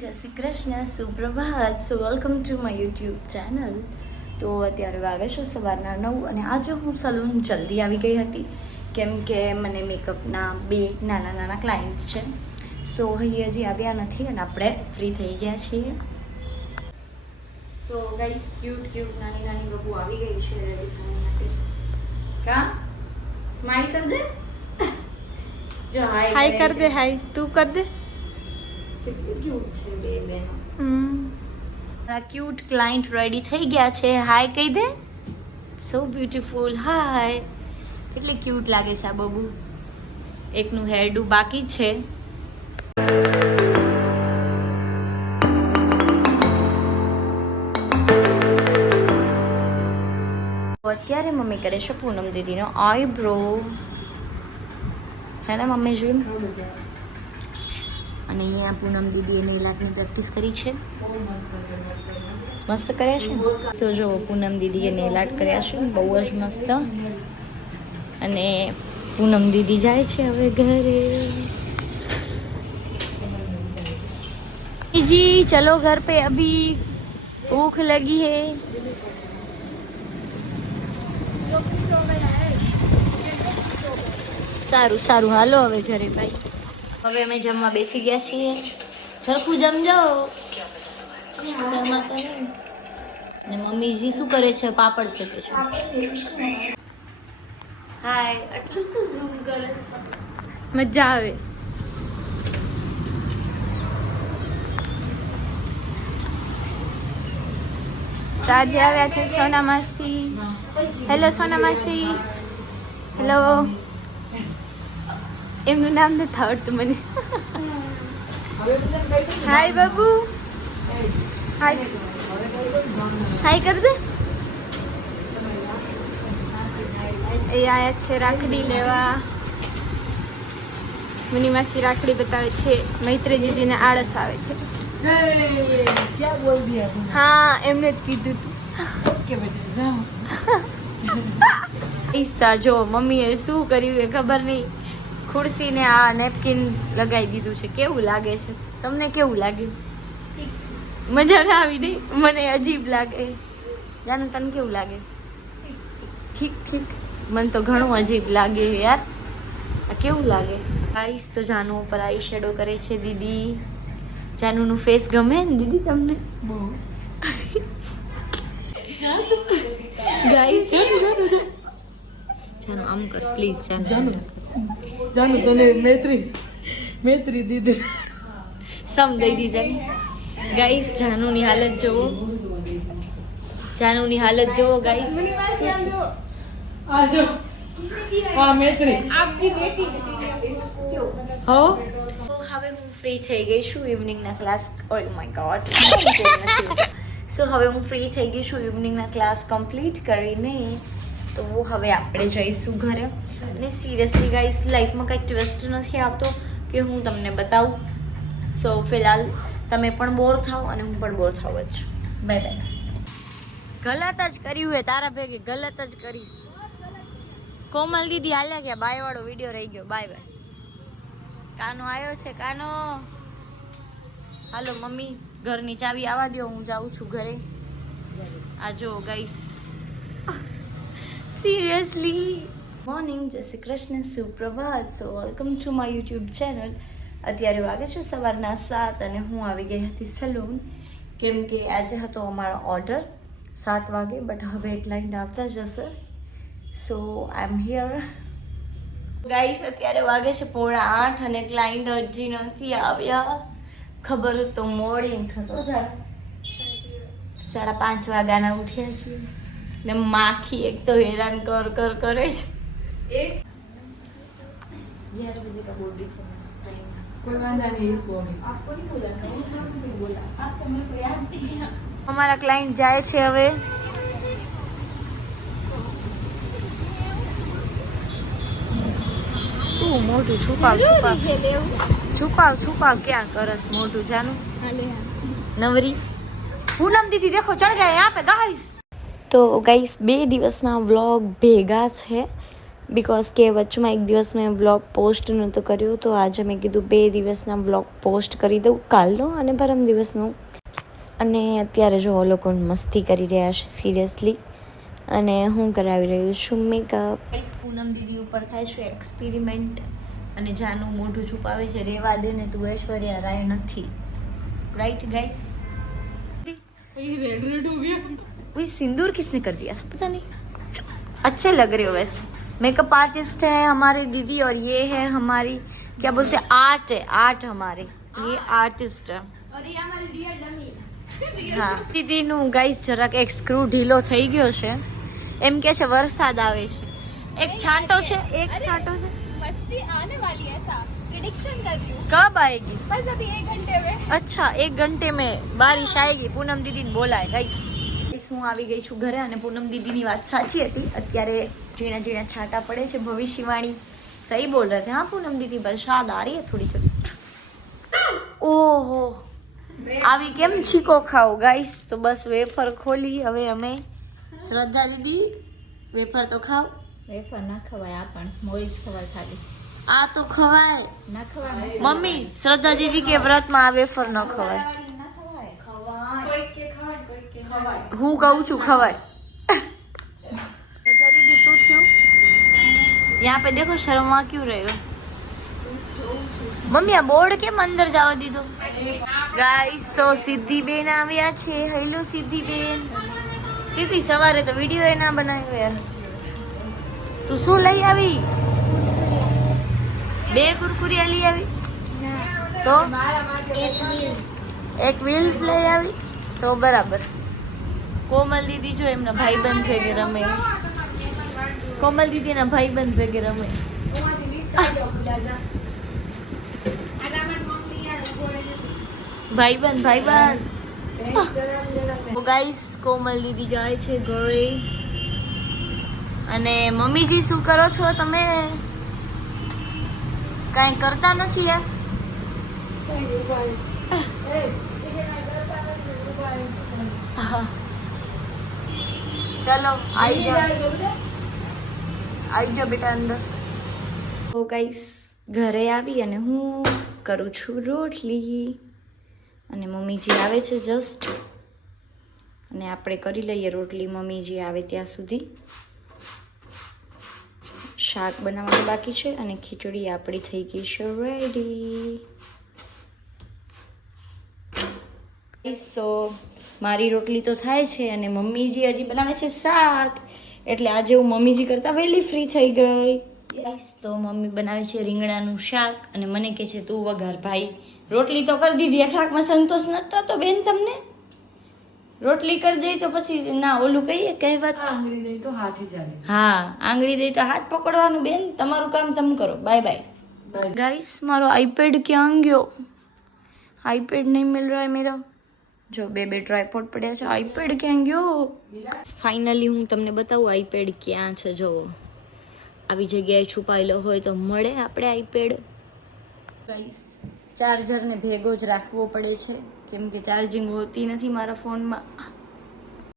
જય Shri Krishna સુપ્રભાત so welcome to my YouTube channel તો અત્યારે વાગે છે સવારના નવ અને આજે હું સલૂન જલ્દી આવી ગઈ હતી. કેમ કે મને મેકઅપના બે નાના નાના ક્લાયન્ટ્સ છે. સો અહીં હજી આવ્યા નથી અને આપણે ફ્રી થઈ ગયા છીએ. સો ગાઈસ ક્યુટ ક્યુટ નાની નાની બબુ આવી ગઈ છે રેડી થવા માટે. કા? સ્માઈલ કર દે? જો હાય હાય કર દે હાય તું કર દે? કેટલી ક્યુટ છે બે બેનો. આ ક્યુટ ક્લાયન્ટ રેડી થઈ ગયા છે. હાય કહી દે. સો બ્યુટીફુલ હાય કેટલી ક્યુટ લાગે છે આ બબુ. એકનું હેરડું બાકી છે. અત્યારે મમ્મી કરે છે પૂનમ દીદીનો આઈબ્રો હે ને મમ્મી જોયું? અને અહીંયા પૂનમ દીદીએ નેલ આર્ટની પ્રેક્ટિસ કરી છે મસ્ત કર્યા છે તો જો પૂનમ દીદીએ નેલ આર્ટ કર્યા છે બહુ જ મસ્ત અને પૂનમ દીદી જાય છે હવે ઘરે जी चलो घर पे अभी भूख लगी है સારું સારું હાલો હવે ઘરે ભાઈ હવે અમે જમવા બેસી ગયા છીએ. સરખું જમજો. ને અને મમ્મીજી શું કરે છે? પાપડ શેકે છે. હાય આટલું શું ઝૂમ કરે છે? મજા આવે. આજે આવ્યા છે સોના માસી હેલો સોના માસી હેલો એમનું નામ નથી આવડતું મને. હાય બાબુ. હાય. કરી દે. એ આયા છે રાખડી લેવા. મની માસી રાખડી બતાવે છે. મૈત્રી દીદીને આળસ આવે છે. હા, એમને જ કીધું તું. ઈસ્તા, જો, મમ્મીએ શું કર્યું એ ખબર નહીં. ખુરશીને આ નેપકિન લગાવી દીધું છે. કેવું લાગે છે? તમને કેવું લાગ્યું? મજા ના આવી નહીં મને અજીબ લાગે. જાને તને કેવું લાગે? ઠીક ઠીક. મને તો ઘણું અજીબ લાગે યાર. આ કેવું લાગે? આઈસ તો જાનુ ઉપર આઈ શેડો કરે છે દીદી. જાનુનું ફેસ ગમે ને દીદી તમને? બહુ. ગાઈસ જાનુ આમ કર પ્લીઝ જાનુ. જાનુ જાનુ તને મૈત્રી મૈત્રી દીદી. સમ દઈ દીધા. ગાઈસ જાનુની હાલત જોવો. જાનુની હાલત જોવો ગાઈસ આ જો. આ મૈત્રી. હો? હવે હું ફ્રી થઈ ગઈ છું ઇવનિંગના class oh my god so હવે હું ફ્રી થઈ ગઈ છું ઇવનિંગના ક્લાસ કમ્પ્લીટ કરીને. તો હવે આપણે જઈશું ઘરે. અને સિરિયસલી ગાઈસ લાઈફમાં કાંઈ ટ્વિસ્ટ નથી આવતો કે હું તમને બતાવું. સો ફિલહાલ તમે પણ બોર થાઓ અને હું પણ બોર થાવ જ. બાય બાય ગલત જ કર્યું હે તારા ભેગે, ગલત જ કરીશ. કોમલ દીદી હાલ્યા ગયા બાય વાળો વીડિયો રહી ગયો. બાય બાય કાનો આવ્યો છે, કાનો? હાલો, મમ્મી, ઘરની ચાવી આવવા દો હું જાઉં છું ઘરે. આ જો guys seriously morning Jay Shri Krishna, સુપ્રભાત. So welcome to my YouTube channel અત્યારે વાગે છે સવારના સાત અને હું આવી ગઈ હતી સલૂન કેમ કે આજે હતો અમારો ઓર્ડર સાત વાગે બટ હવે ક્લાઇન્ટ આવતા જશે. સો આઈ એમ હિયર ગાઈસ અત્યારે વાગે છે પોણા આઠ અને ક્લાયન્ટ હજી નથી આવ્યા. ખબર તો મોડી થતો જરા સાડા પાંચ વાગ્યાના ઉઠ્યા છીએ. ને માખી એક તો હેરાન કર કર કરે છે. અમારા ક્લાયન્ટ જાય છે હવે. શું મોટું છુપાવ છુપાવ? છુપાવ છુપાવ ક્યાં કરસ મોટું જાનું? નવરી. પૂનમ દીદી દેખો ચડ ગયા આપે ગાઈસ. તો ગાઈસ બે દિવસના વ્લોગ ભેગા છે. બિકોઝ કે વચ્ચમાં એક દિવસ મેં વ્લોગ પોસ્ટ નહોતો કર્યો તો આજે મેં કીધું બે દિવસના વ્લોગ પોસ્ટ કરી દઉં કાલનો અને પરમ દિવસનો. અને અત્યારે જો લોકો મસ્તી કરી રહ્યા છે સિરિયસલી અને હું કરાવી રહ્યું છું મેકઅપ પૂનમ દીદી ઉપર થાય છે એક્સપેરિમેન્ટ અને જાનું મોઢું છુપાવે છે રેવા દે ને તું ઐશ્વર્યા રાય નથી. રાઈટ ગાઈસ રેડ રેડ હો मुझे सिंदूर किसने कर दिया? था पता नहीं। अच्छे लग रहे हो वैसे। मेकअप आर्टिस्ट है हमारे दीदी और ये है हमारी क्या बोलते हैं? आर्ट है आर्ट हमारे। ये आर्टिस्ट है। और ये हमारी रियल डमी હા દીદીનું ગાઈસ જરાક એક સ્ક્રૂ ઢીલો થઈ ગયો છે। એમ કે છે વરસાદ આવે છે। એક છાંટો છે એક છાંટો છે। मस्ती आने वाली है साहब प्रिडिक्शन कर रही हूँ कब आएगी बस अभी 1 घंटे में अच्छा 1 घंटे में बारिश आएगी पूनम दीदी ने बोला है गाइस હું આવી ગઈ છું ઘરે અને પૂનમ દીદીની વાત સાચી હતી. અત્યારે ઝીણા ઝીણા છાંટા પડે છે. ભવિષ્યવાણી સહી બોલ રહે હા પૂનમ દીદી વરસાદ આ રહી થોડી થોડી. ઓહો આવી કેમ છીકો ખાઓ ગાઈસ? તો બસ વેફર ખોલી. હવે અમે શ્રદ્ધા દીદી વેફર તો ખાવ વેફર ના ખવાય આ પણ મોરી જ ખવાય ખાલી. આ તો ખવાય. ના ખવાય. મમ્મી શ્રદ્ધા દીદી કે વ્રતમાં આ વેફર ન ખવાય. હું કહું છું ખવાય ખરીદી શું થયું યહાં પે દેખો શર્મા ક્યું રહ્યો મમ્મી આ બોર્ડ કેમ અંદર જવા દીધો ગાઈસ તો સિદ્ધિ બેન આવ્યા છે હેલો સિદ્ધિ બેન સીધી સવારે તો વિડીયો એ ના બનાવ્યો યાર તું શું લઈ આવી બે કુરકુરિયા લઈ આવી તો એક વ્હીલ્સ લઈ આવી તો બરાબર કોમલ દીદી જો એમના ભાઈબંધ ભેગે રમે. કોમલ દીદીના ભાઈબંધ ભેગે રમે. ભાઈબંધ ભાઈબંધ. ગાઈસ કોમલ દીદી જાય છે ઘરે. અને મમ્મીજી શું કરો છો તમે? કાંઈ કરતા નથી યાર? હા. ચલો આવી જાઓ આવી જાઓ બેટા અંદર તો ગાઈસ ઘરે આવી અને હું કરું છું રોટલી. અને મમ્મીજી આવે છે જસ્ટ અને આપણે કરી લઈએ રોટલી મમ્મીજી આવે ત્યાં સુધી. શાક બનાવવાનું બાકી છે અને ખીચડી આપણી થઈ ગઈ છે રેડી તો મારી રોટલી તો થાય છે અને મમ્મીજી હજી બનાવે છે શાક એટલે આજે હું મમ્મીજી કરતાં વહેલી ફ્રી થઈ ગઈ. તો મમ્મી બનાવે છે રીંગણાનું શાક અને મને કહે છે તું વઘાર ભાઈ રોટલી તો કરી દીધી શાકમાં સંતોષ નથી તો બેન તમને. રોટલી કરી દઈ તો પછી ના ઓલું કહીએ કહેવત. આંગળી દઈ તો હાથ ચાલે. હા આંગળી દઈ તો હાથ પકડવાનું બેન તમારું કામ તમે કરો. બાય બાય ગાઈસ મારો આઈપેડ ક્યાં ગયો? આઈપેડ નહીં મિલ રહ્યો મેરા. જો બે બે ટ્રાયપોડ પડ્યા છે. આઈપેડ ક્યાં ગયો? ફાઇનલી હું તમને બતાવું આઈપેડ ક્યાં છે જો આવી જગ્યાએ છુપાયેલો હોય તો મળે આપણે આઈપેડ ગાઈસ ચાર્જરને ભેગો જ રાખવો પડે છે. કેમ કે ચાર્જિંગ હોતી નથી મારા ફોનમાં